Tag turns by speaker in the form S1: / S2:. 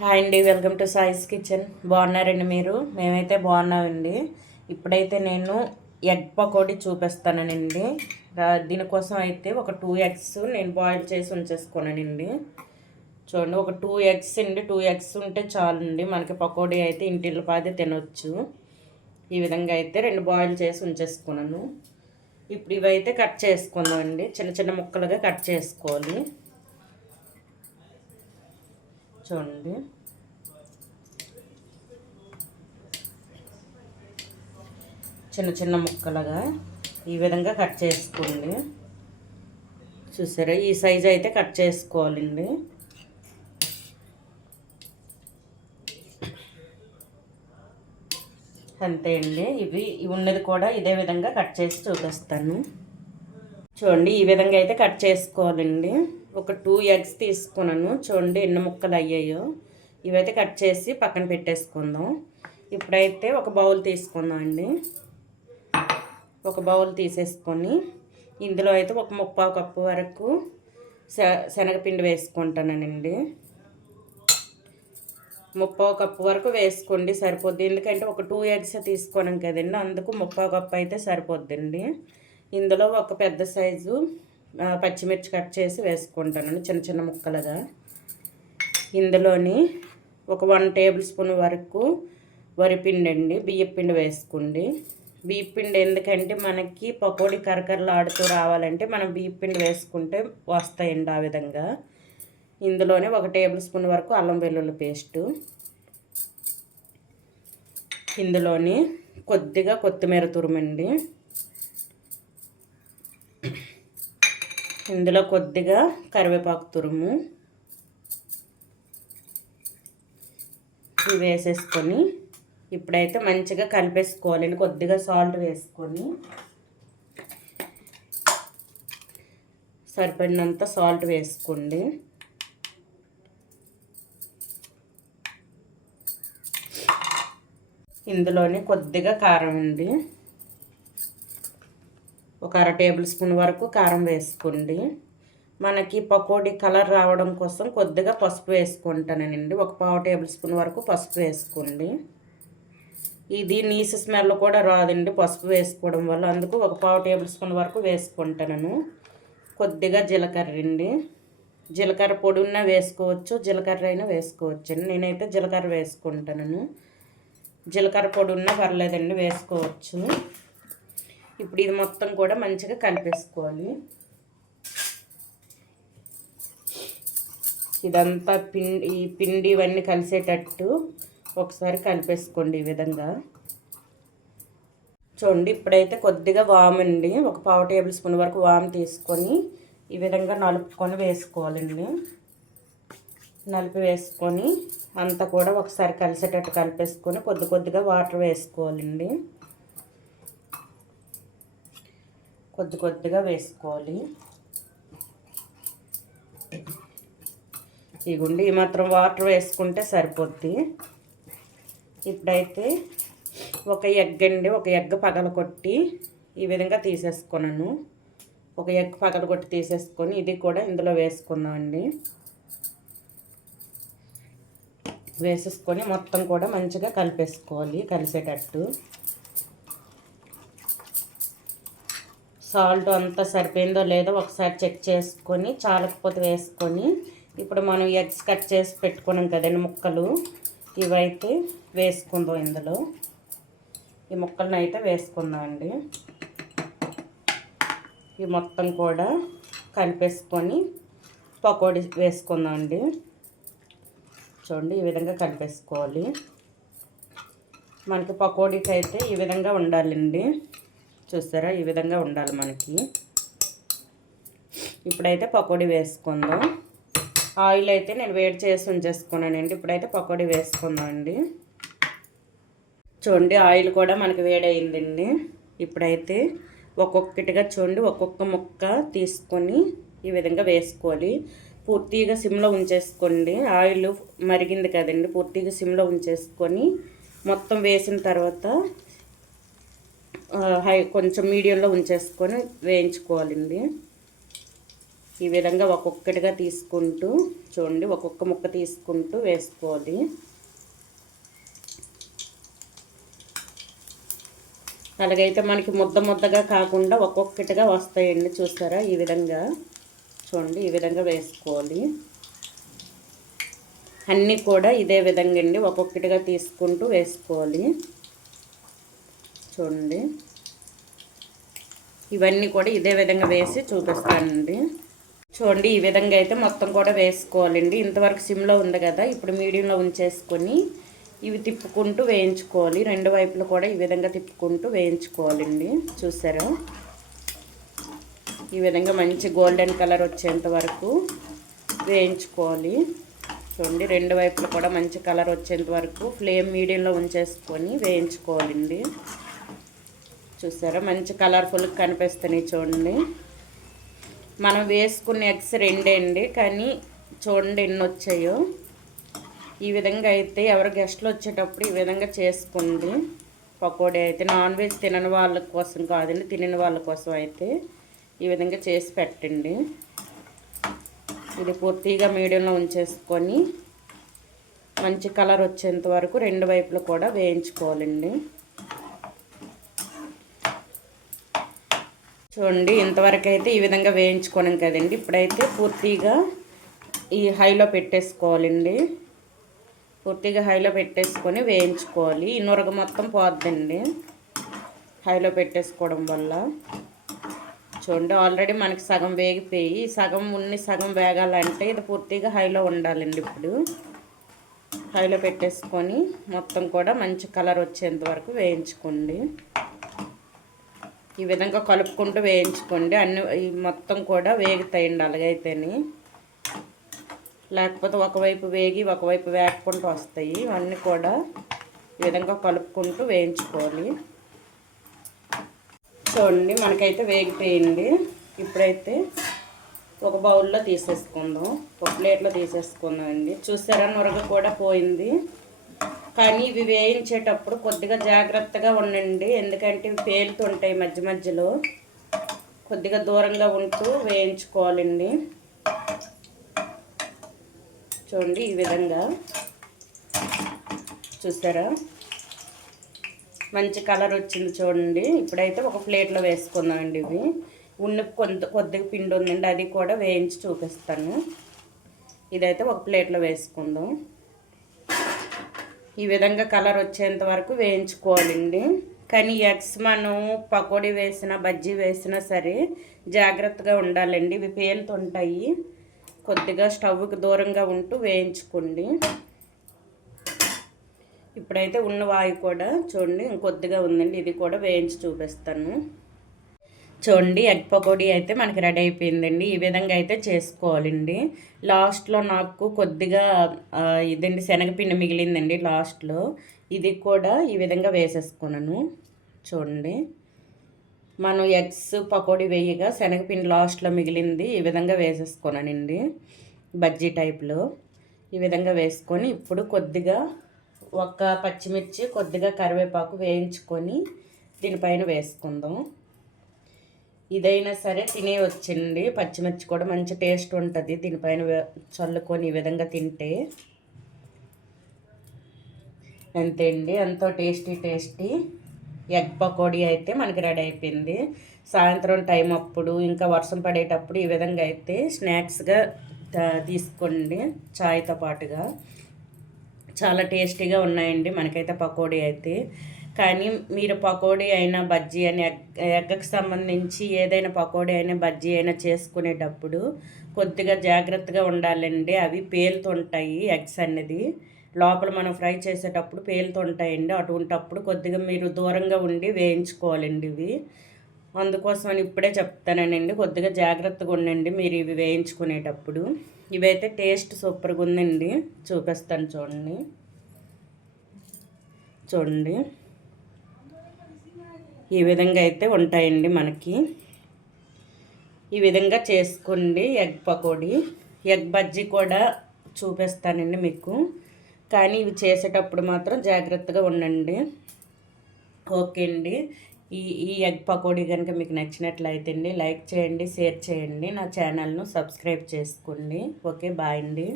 S1: Hi అండి welcome to సాయిస్ kitchen. బాగున్నారండి మీరు? మేమైతే బాగున్నామండి. ఇప్పుడైతే నేను ఎగ్ పకోడీ చూపిస్తానండి దీనికోసం అయితే ఒక టూ ఎగ్స్ నేను బాయిల్ చేసి ఉంచేసుకున్నానండి చూడండి ఒక టూ ఎగ్స్ అండి టూ ఎగ్స్ ఉంటే చాలండి. మనకి పకోడీ అయితే ఇంటిల్లి పాదే తినొచ్చు. ఈ విధంగా అయితే రెండు బాయిల్ చేసి ఉంచేసుకున్నాను. ఇప్పుడు ఇవైతే కట్ చేసుకుందామండి. చిన్న చిన్న ముక్కలుగా కట్ చేసుకోవాలి. చూడండి. చిన్న చిన్న ముక్కలుగా ఈ విధంగా కట్ చేసుకోండి. చూసారా? ఈ సైజు అయితే కట్ చేసుకోవాలండి. అంతే అండి. ఇవి ఉన్నది కూడా ఇదే విధంగా కట్ చేసి చూపిస్తాను. చూడండి ఈ విధంగా అయితే కట్ చేసుకోవాలండి. ఒక టూ ఎగ్స్ తీసుకున్నాను. చూడండి ఎన్ని ముక్కలు అయ్యాయో. ఇవైతే కట్ చేసి పక్కన పెట్టేసుకుందాం. ఇప్పుడైతే ఒక బౌల్ తీసుకుందాం అండి. ఒక బౌల్ తీసేసుకొని ఇందులో అయితే ఒక ముప్పావు కప్పు వరకు శ- శనగపిండి వేసుకుంటానండి. ముప్పావు కప్పు వరకు వేసుకోండి సరిపోద్ది. ఎందుకంటే ఒక టూ ఎగ్స్ తీసుకున్నాం కదండి అందుకు ముప్పావు కప్పు అయితే సరిపోద్దండి. ఇందులో ఒక పెద్ద సైజు పచ్చిమిర్చి కట్ చేసి వేసుకుంటాను చిన్న చిన్న ముక్కలుగా. ఇందులోని ఒక వన్ టేబుల్ స్పూన్ వరకు వరిపిండి అండి బియ్యపిండి వేసుకోండి. బియ్యపిండి ఎందుకంటే మనకి పకోడీ కరకరలు ఆడుతూ రావాలంటే మనం బియ్యపిండి వేసుకుంటే వస్తాయండి ఆ విధంగా. ఇందులోనే ఒక టేబుల్ స్పూన్ వరకు అల్లం వెల్లుల్లి పేస్టు. ఇందులోని కొద్దిగా కొత్తిమీర తురుమండి. ఇందులో కొద్దిగా కరివేపాకు తురుము. ఇవి వేసేసుకొని ఇప్పుడైతే మంచిగా కలిపేసుకోవాలండి కొద్దిగా సాల్ట్ వేసుకొని సరిపడినంత సాల్ట్ వేసుకోండి. ఇందులోనే కొద్దిగా కారం అండి ఒక అర టేబుల్ స్పూన్ వరకు కారం వేసుకోండి. మనకి పకోడీ కలర్ రావడం కోసం కొద్దిగా పసుపు వేసుకుంటానండి. ఒక పావు టేబుల్ స్పూన్ వరకు పసుపు వేసుకోండి. ఇది నీసు స్మెల్ కూడా రాదండి పసుపు వేసుకోవడం వల్ల. అందుకు ఒక పావు టేబుల్ స్పూన్ వరకు వేసుకుంటాను కొద్దిగా జీలకర్ర అండి. జీలకర్ర పొడి ఉన్నా వేసుకోవచ్చు జీలకర్ర అయినా వేసుకోవచ్చు అండి నేనైతే జీలకర్ర వేసుకుంటాను జీలకర్ర పొడి ఉన్నా పర్లేదండి వేసుకోవచ్చు. ఇప్పుడు ఇది మొత్తం కూడా మంచిగా కలిపేసుకోవాలి. ఇదంతా పిండి ఈ పిండి ఇవన్నీ కలిసేటట్టు ఒకసారి కలిపేసుకోండి ఈ విధంగా. చూడండి ఇప్పుడైతే కొద్దిగా వామ్ అండి. ఒక పావు టేబుల్ స్పూన్ వరకు వామ్ తీసుకొని ఈ విధంగా నలుపుకొని వేసుకోవాలండి. నలిపి వేసుకొని అంతా కూడా ఒకసారి కలిసేటట్టు కలిపేసుకొని కొద్ది కొద్దిగా వాటర్ వేసుకోవాలండి. కొద్ది కొద్దిగా వేసుకోవాలి. ఇగుండి ఈ మాత్రం వాటర్ వేసుకుంటే సరిపోద్ది. ఇప్పుడైతే ఒక ఎగ్ అండి ఒక ఎగ్ పగలకొట్టి ఈ విధంగా తీసేసుకున్నాను ఒక ఎగ్ పగలకొట్టి తీసేసుకొని ఇది కూడా ఇందులో వేసుకున్నామండి వేసేసుకొని మొత్తం కూడా మంచిగా కలిపేసుకోవాలి కలిసేటట్టు. సాల్ట్ అంతా సరిపోయిందో లేదో ఒకసారి చెక్ చేసుకొని చాలకపోతే వేసుకొని ఇప్పుడు మనం ఎగ్స్ కట్ చేసి పెట్టుకున్నాం కదండి ముక్కలు ఇవైతే వేసుకుందాం ఇందులో. ఈ ముక్కలను అయితే వేసుకుందాం అండి ఈ మొత్తం కూడా కలిపేసుకొని పకోడీ వేసుకుందాం అండి చూడండి ఈ విధంగా కలిపేసుకోవాలి. మనకి పకోడీకి అయితే ఈ విధంగా ఉండాలండి. చూస్తారా? ఈ విధంగా ఉండాలి మనకి. ఇప్పుడైతే పకోడీ వేసుకుందాం. ఆయిల్ అయితే నేను వేడి చేసి ఉంచేసుకున్నానండి. ఇప్పుడైతే పకోడీ వేసుకుందాం అండి చూడండి ఆయిల్ కూడా మనకి వేడయిందండి. ఇప్పుడైతే ఒక్కొక్కటిగా చూడండి ఒక్కొక్క ముక్క తీసుకొని ఈ విధంగా వేసుకోవాలి. పూర్తిగా సిమ్లో ఉంచేసుకోండి. ఆయిల్ మరిగింది కదండి పూర్తిగా సిమ్లో ఉంచేసుకొని మొత్తం వేసిన తర్వాత హై కొంచెం మీడియంలో ఉంచేసుకొని వేయించుకోవాలండి. ఈ విధంగా ఒక్కొక్కటిగా తీసుకుంటూ చూడండి ఒక్కొక్క ముక్క తీసుకుంటూ వేసుకోవాలి. అలాగైతే మనకి ముద్ద ముద్దగా కాకుండా ఒక్కొక్కటిగా వస్తాయండి చూస్తారా ఈ విధంగా చూడండి ఈ విధంగా వేసుకోవాలి. అన్నీ కూడా ఇదే విధంగా అండి ఒక్కొక్కటిగా తీసుకుంటూ వేసుకోవాలి. చూడండి. ఇవన్నీ కూడా ఇదే విధంగా వేసి చూపిస్తానండి. చూడండి ఈ విధంగా అయితే మొత్తం కూడా వేసుకోవాలండి. ఇంతవరకు సిమ్లో ఉంది కదా ఇప్పుడు మీడియంలో ఉంచేసుకొని ఇవి తిప్పుకుంటూ వేయించుకోవాలి. రెండు వైపులు కూడా ఈ విధంగా తిప్పుకుంటూ వేయించుకోవాలండి. చూసారా? ఈ విధంగా మంచి గోల్డెన్ కలర్ వచ్చేంత వరకు వేయించుకోవాలి. చూడండి రెండు వైపులు కూడా మంచి కలర్ వచ్చేంత వరకు ఫ్లేమ్ మీడియంలో ఉంచేసుకొని వేయించుకోవాలండి. చూసారా? మంచి కలర్ఫుల్గా కనిపిస్తున్నాయి చూడండి. మనం వేసుకున్న ఎగ్స్ రెండే అండి కానీ చూడండి ఎన్ని వచ్చాయో. ఈ విధంగా అయితే ఎవరు గెస్ట్లు వచ్చేటప్పుడు ఈ విధంగా చేసుకోండి. పకోడీ అయితే నాన్ వెజ్ తినని వాళ్ళ కోసం కాదండి తినని వాళ్ళ కోసం అయితే ఈ విధంగా చేసి పెట్టండి. ఇది పూర్తిగా మీడియంలో ఉంచేసుకొని మంచి కలర్ వచ్చేంత వరకు రెండు వైపులు కూడా వేయించుకోవాలండి. చూడండి ఇంతవరకు అయితే ఈ విధంగా వేయించుకోవడం కదండి. ఇప్పుడైతే పూర్తిగా ఈ హైలో పెట్టేసుకోవాలండి. పూర్తిగా హైలో పెట్టేసుకొని వేయించుకోవాలి. ఈ నురగ మొత్తం పోద్దండి హైలో పెట్టేసుకోవడం వల్ల. చూడండి ఆల్రెడీ మనకి సగం వేగిపోయి సగం ఉన్ని సగం వేగాలంటే ఇది పూర్తిగా హైలో ఉండాలండి ఇప్పుడు. హైలో పెట్టేసుకొని మొత్తం కూడా మంచి కలర్ వచ్చేంత వరకు వేయించుకోండి. ఈ విధంగా కలుపుకుంటూ వేయించుకోండి. అన్ని మొత్తం కూడా వేగుతాయండి అలాగైతేని. లేకపోతే ఒకవైపు వేగి ఒకవైపు వేగకుండా వస్తాయి. అన్నీ కూడా ఈ విధంగా కలుపుకుంటూ వేయించుకోవాలి. చూడండి మనకైతే వేగిపోయింది. ఇప్పుడైతే ఒక బౌల్లో తీసేసుకుందాం. ఒక ప్లేట్లో తీసేసుకుందాం అండి చూసారా నురగ కూడా పోయింది. కానీ ఇవి వేయించేటప్పుడు కొద్దిగా జాగ్రత్తగా ఉండండి. ఎందుకంటే ఇవి పేలుతుంటాయి మధ్య మధ్యలో. కొద్దిగా దూరంగా ఉంటూ వేయించుకోవాలండి. చూడండి ఈ విధంగా. చూసారా? మంచి కలర్ వచ్చింది చూడండి. ఇప్పుడైతే ఒక ప్లేట్లో వేసుకుందామండి ఇవి. ఉన్న కొంత కొద్దిగా పిండి ఉందండి అది కూడా వేయించి చూపిస్తాను. ఇదైతే ఒక ప్లేట్లో వేసుకుందాం. ఈ విధంగా కలర్ వచ్చేంత వరకు వేయించుకోవాలండి. కానీ ఎగ్స్ మనం పకోడీ వేసినా బజ్జీ వేసినా సరే జాగ్రత్తగా ఉండాలండి. ఇవి పేలుతుంటాయి. కొద్దిగా స్టవ్కి దూరంగా ఉంటూ వేయించుకోండి. ఇప్పుడైతే ఉన్న వాయు కూడా చూడండి ఇంకొద్దిగా ఉందండి. ఇది కూడా వేయించి చూపిస్తాను. చూడండి ఎగ్ పకోడీ అయితే మనకి రెడీ అయిపోయిందండి. ఈ విధంగా అయితే చేసుకోవాలండి. లాస్ట్లో నాకు కొద్దిగా ఇదండి శనగపిండి మిగిలిందండి లాస్ట్లో. ఇది కూడా ఈ విధంగా వేసేసుకున్నాను. చూడండి. మనం ఎగ్స్ పకోడీ వేయగా శనగపిండి లాస్ట్లో మిగిలింది ఈ విధంగా వేసేసుకున్నానండి. బజ్జీ టైప్లో ఈ విధంగా వేసుకొని ఇప్పుడు కొద్దిగా ఒక పచ్చిమిర్చి కొద్దిగా కరివేపాకు వేయించుకొని దీనిపైన వేసుకుందాం. ఇదైనా సరే తినే వచ్చింది. పచ్చిమిర్చి కూడా మంచి టేస్ట్ ఉంటుంది. దీనిపైన చల్లుకొని ఈ విధంగా తింటే అంతే అండి. ఎంతో టేస్టీ టేస్టీ ఎగ్ పకోడీ అయితే మనకి రెడీ అయిపోయింది. సాయంత్రం టైం అప్పుడు ఇంకా వర్షం పడేటప్పుడు ఈ విధంగా అయితే స్నాక్స్గా తీసుకోండి చాయ్తో పాటుగా. చాలా టేస్టీగా ఉన్నాయండి. మనకైతే పకోడీ అయితే. కానీ మీరు పకోడీ అయినా బజ్జీ అని ఎగ్గకు సంబంధించి ఏదైనా పకోడీ అయినా బజ్జీ అయినా చేసుకునేటప్పుడు కొద్దిగా జాగ్రత్తగా ఉండాలండి. అవి పేలుతుంటాయి ఎగ్స్ అనేది లోపల మనం ఫ్రై చేసేటప్పుడు పేలుతుంటాయండి అటువంటప్పుడు కొద్దిగా మీరు దూరంగా ఉండి వేయించుకోవాలండి ఇవి. అందుకోసం ఇప్పుడే చెప్తానండి కొద్దిగా జాగ్రత్తగా ఉండండి మీరు ఇవి వేయించుకునేటప్పుడు. ఇవైతే టేస్ట్ సూపర్గా ఉందండి చూపిస్తాను చూడండి. చూడండి. ఈ విధంగా అయితే ఉంటాయండి మనకి. ఈ విధంగా చేసుకోండి ఎగ్ పకోడీ. ఎగ్ బజ్జీ కూడా చూపిస్తానండి మీకు. కానీ ఇవి చేసేటప్పుడు మాత్రం జాగ్రత్తగా ఉండండి. ఓకే అండి. ఈ ఈ ఎగ్ పకోడీ కనుక మీకు నచ్చినట్లయితే అండి లైక్ చేయండి షేర్ చేయండి. నా ఛానల్ను సబ్స్క్రైబ్ చేసుకోండి. ఓకే బాయ్ అండి.